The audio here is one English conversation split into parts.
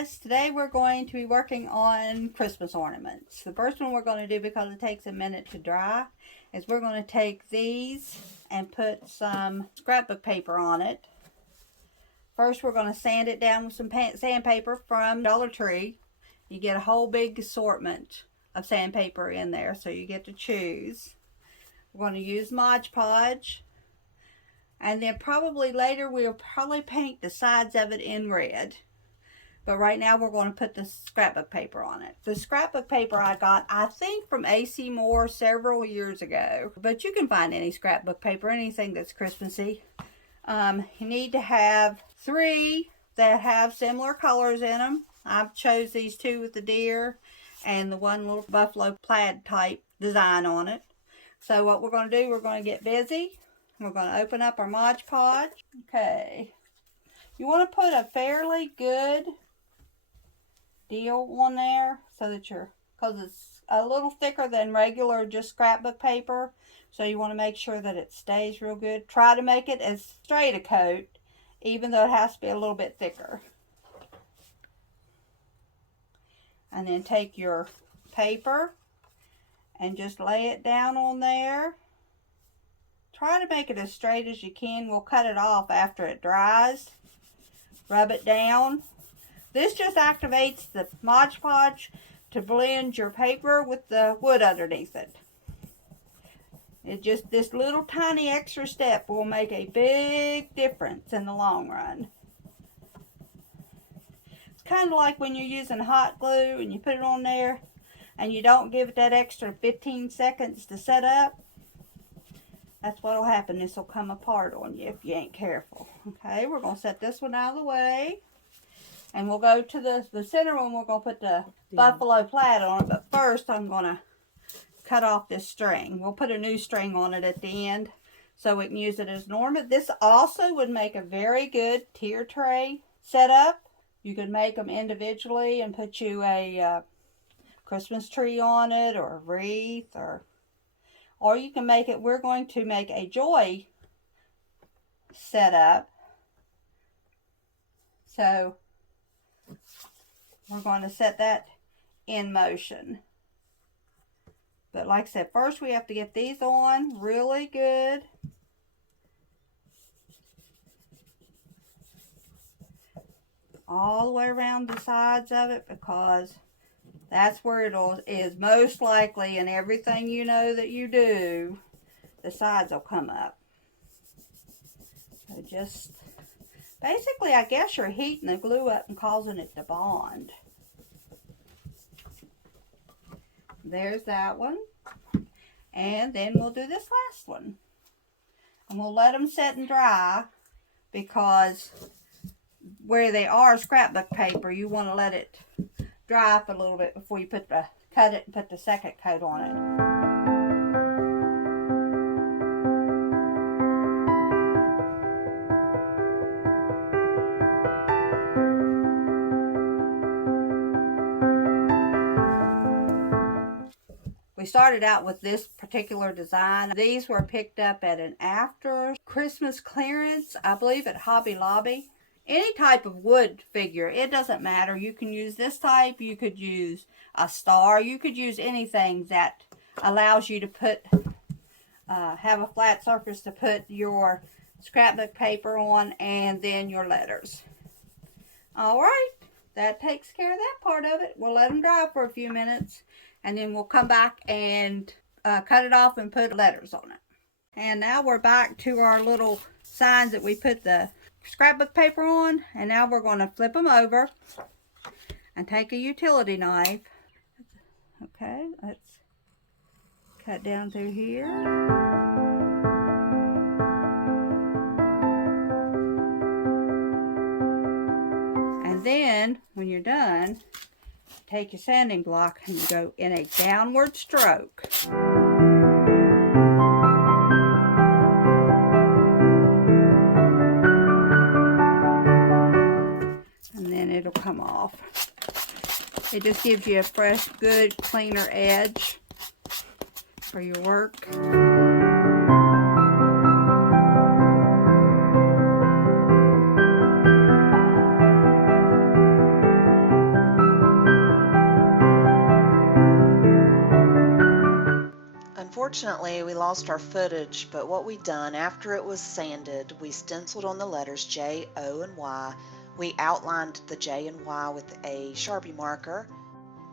guys, today we're going to be working on Christmas ornaments. The first one we're going to do, because it takes a minute to dry, is we're going to take these and put some scrapbook paper on it. First we're going to sand it down with some sandpaper from Dollar Tree. You get a whole big assortment of sandpaper in there, so you get to choose. We're going to use Mod Podge, and then probably later we'll paint the sides of it in red. But right now we're going to put the scrapbook paper on it. The scrapbook paper I got, I think, from AC Moore several years ago. But you can find any scrapbook paper, anything that's Christmassy. You need to have 3 that have similar colors in them. I've chose these 2 with the deer and the one little buffalo plaid type design on it. So what we're going to do, we're going to get busy. We're going to open up our Mod Podge. Okay. You want to put a fairly good deal on there so that because it's a little thicker than regular just scrapbook paper, so you want to make sure that it stays real good. Try to make it as straight a coat, even though it has to be a little bit thicker. And then take your paper and just lay it down on there. Try to make it as straight as you can. We'll cut it off after it dries. Rub it down. This just activates the Mod Podge to blend your paper with the wood underneath it. This little tiny extra step will make a big difference in the long run. It's kind of like when you're using hot glue and you put it on there and you don't give it that extra 15 seconds to set up. That's what will happen. This will come apart on you if you ain't careful. Okay, we're going to set this one out of the way. And we'll go to the center one. We're going to put the buffalo plaid on it. But first, I'm going to cut off this string. We'll put a new string on it at the end so we can use it as an ornament. This also would make a very good tier tray setup. You could make them individually and put you a Christmas tree on it, or a wreath, or you can make it, we're going to make a joy setup. So we're going to set that in motion. But like I said, first we have to get these on really good. All the way around the sides of it, because that's where it is most likely, and everything you know that you do, the sides will come up. So just, basically, I guess you're heating the glue up and causing it to bond. There's that one. And then we'll do this last one. And we'll let them set and dry, because where they are scrapbook paper, you want to let it dry up a little bit before you cut it and put the second coat on it. We started out with this particular design. These were picked up at an after Christmas clearance, I believe at Hobby Lobby. Any type of wood figure, it doesn't matter. You can use this type, you could use a star, you could use anything that allows you to put, have a flat surface to put your scrapbook paper on, and then your letters. Alright, that takes care of that part of it. We'll let them dry for a few minutes, and then we'll come back and cut it off and put letters on it. And now we're back to our little signs that we put the scrapbook paper on, and now we're going to flip them over and take a utility knife. Okay, let's cut down through here. And then when you're done, take your sanding block and you go in a downward stroke. It'll come off. It just gives you a fresh, good, cleaner edge for your work. Unfortunately, we lost our footage, but what we done after it was sanded, we stenciled on the letters J, O, and Y. We outlined the J and Y with a Sharpie marker.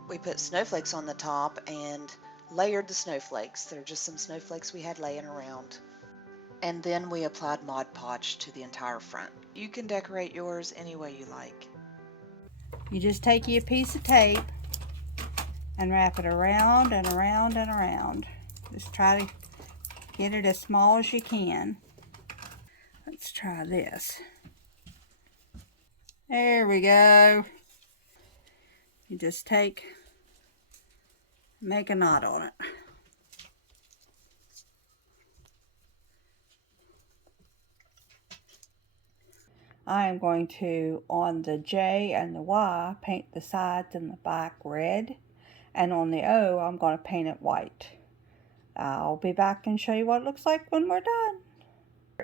We put snowflakes on the top and layered the snowflakes. They're just some snowflakes we had laying around. And then we applied Mod Podge to the entire front. You can decorate yours any way you like. You just take you a piece of tape and wrap it around and around and around. Just try to get it as small as you can. Let's try this. There we go. You just make a knot on it. I am going to, on the J and the Y, paint the sides and the back red. And on the O, I'm going to paint it white. I'll be back and show you what it looks like when we're done.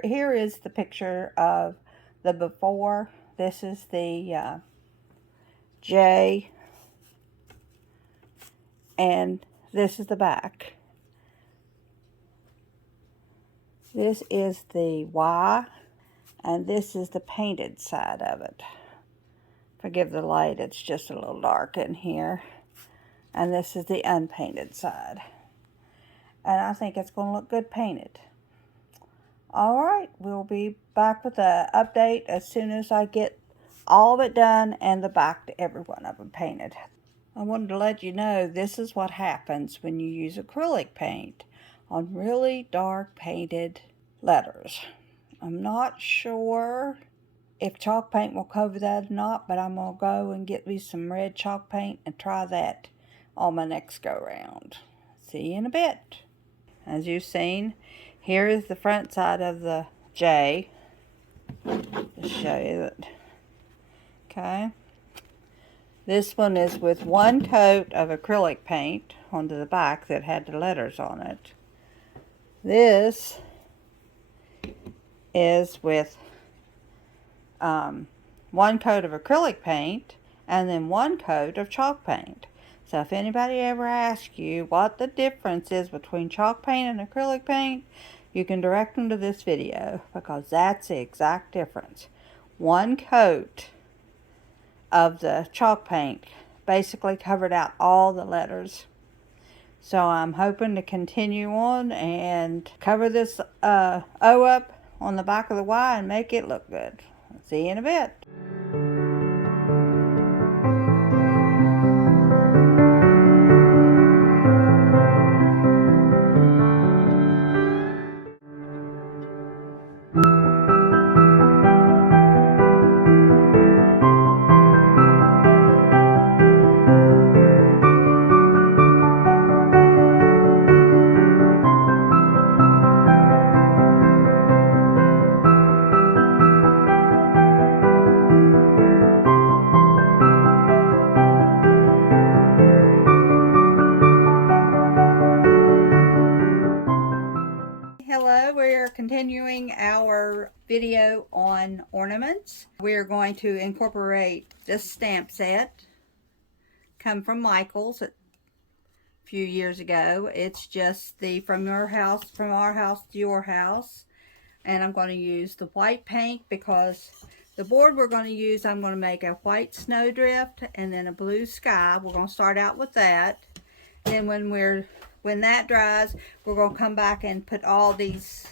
Here is the picture of the before. This is the J, and this is the back. This is the Y, and this is the painted side of it. Forgive the light, it's just a little dark in here. And this is the unpainted side. And I think it's going to look good painted. Alright, we'll be back with an update as soon as I get all of it done and the back to every one of them painted. I wanted to let you know this is what happens when you use acrylic paint on really dark painted letters. I'm not sure if chalk paint will cover that or not, but I'm going to go and get me some red chalk paint and try that on my next go round. See you in a bit. As you've seen, here is the front side of the J. Just show you that. Okay. This one is with one coat of acrylic paint onto the back that had the letters on it. This is with one coat of acrylic paint and then one coat of chalk paint. So if anybody ever asks you what the difference is between chalk paint and acrylic paint, you can direct them to this video because that's the exact difference. One coat of the chalk paint basically covered out all the letters. So I'm hoping to continue on and cover this O up on the back of the Y and make it look good. See you in a bit. Hello, we're continuing our video on ornaments. We're going to incorporate this stamp set, come from Michael's a few years ago. It's just the from our house to your house. And I'm going to use the white paint because the board we're going to use, I'm going to make a white snowdrift and then a blue sky. We're going to start out with that. Then when that dries, we're going to come back and put all these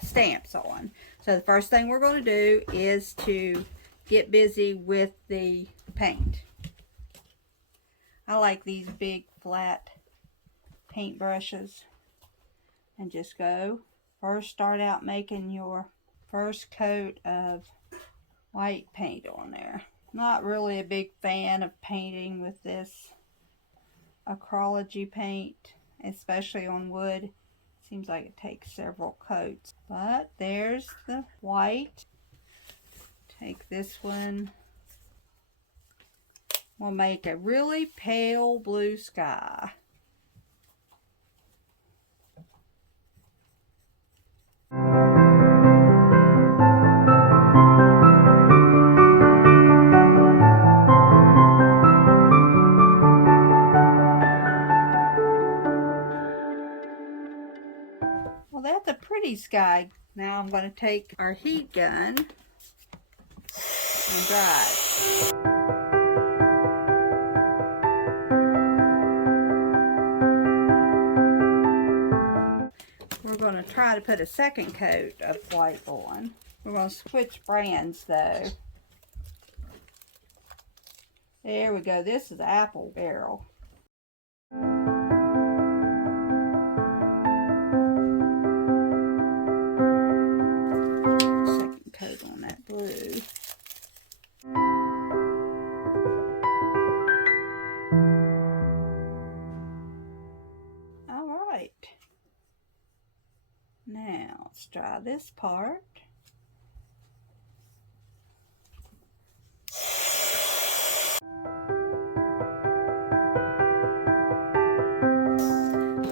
stamps on. So the first thing we're going to do is to get busy with the paint. I like these big flat paint brushes. And just go. First start out making your first coat of white paint on there. Not really a big fan of painting with this acrylic paint, especially on wood. Seems like it takes several coats. But there's the white. Take this one. We'll make a really pale blue sky. that's a pretty sky. Now I'm going to take our heat gun and dry it. We're going to try to put a second coat of white on. We're going to switch brands though. There we go. This is apple barrel. Second coat on that blue. All right. Now let's try this part.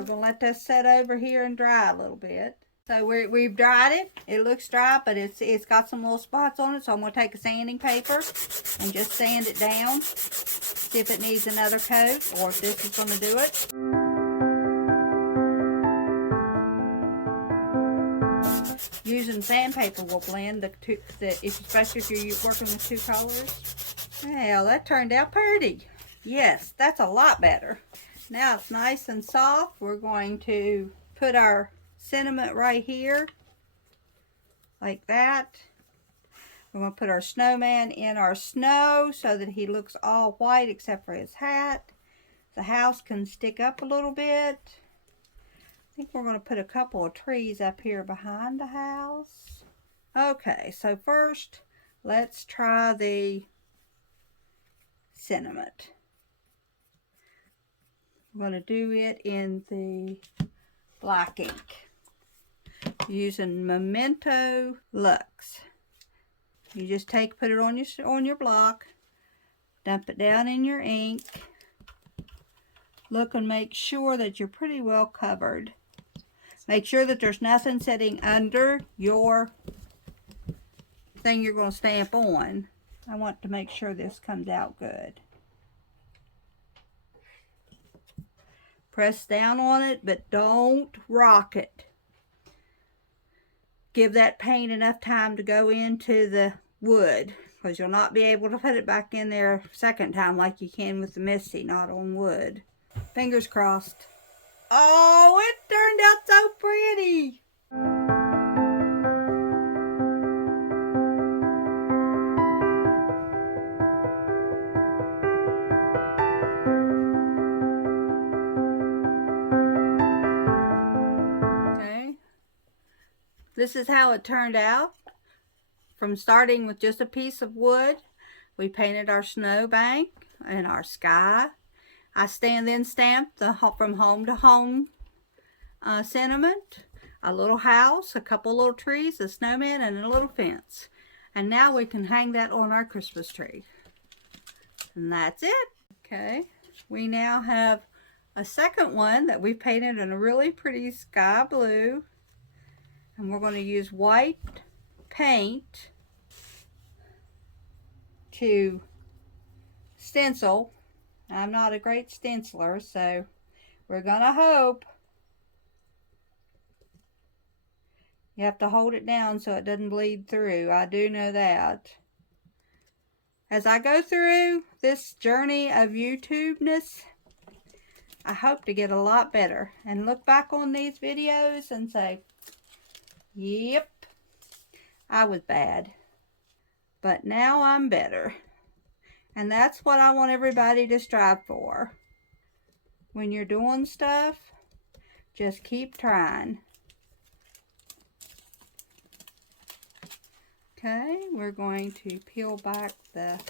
Let this set over here and dry a little bit. So we've dried it. It looks dry, but it's got some little spots on it. So I'm going to take a sanding paper and just sand it down. See if it needs another coat or if this is going to do it. Using sandpaper will blend the two, especially if you're working with two colors. Well, that turned out pretty. Yes, that's a lot better. Now it's nice and soft. We're going to put our sentiment right here, like that. We're going to put our snowman in our snow so that he looks all white except for his hat. The house can stick up a little bit. I think we're going to put a couple of trees up here behind the house. Okay, so first let's try the sentiment. I'm going to do it in the black ink using Memento Lux. You just put it on your block, dump it down in your ink. Look and make sure that you're pretty well covered. Make sure that there's nothing sitting under your thing you're going to stamp on. I want to make sure this comes out good. Press down on it, but don't rock it. Give that paint enough time to go into the wood, because you'll not be able to put it back in there second time like you can with the Misty, not on wood. Fingers crossed. Oh, it turned out so pretty. This is how it turned out. From starting with just a piece of wood, we painted our snowbank and our sky. I then stamped the from home to home sentiment, a little house, a couple little trees, a snowman, and a little fence. And now we can hang that on our Christmas tree. And that's it. Okay, we now have a second one that we painted in a really pretty sky blue. And we're going to use white paint to stencil. I'm not a great stenciler, so we're going to hope. You have to hold it down so it doesn't bleed through. I do know that. As I go through this journey of YouTubeness, I hope to get a lot better and look back on these videos and say, yep, I was bad, but now I'm better. And that's what I want everybody to strive for. When you're doing stuff, just keep trying. Okay, we're going to peel back the...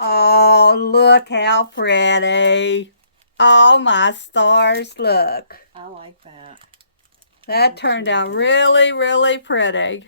Oh, look how pretty. Oh, my stars, look. I like that. That turned out really, really pretty.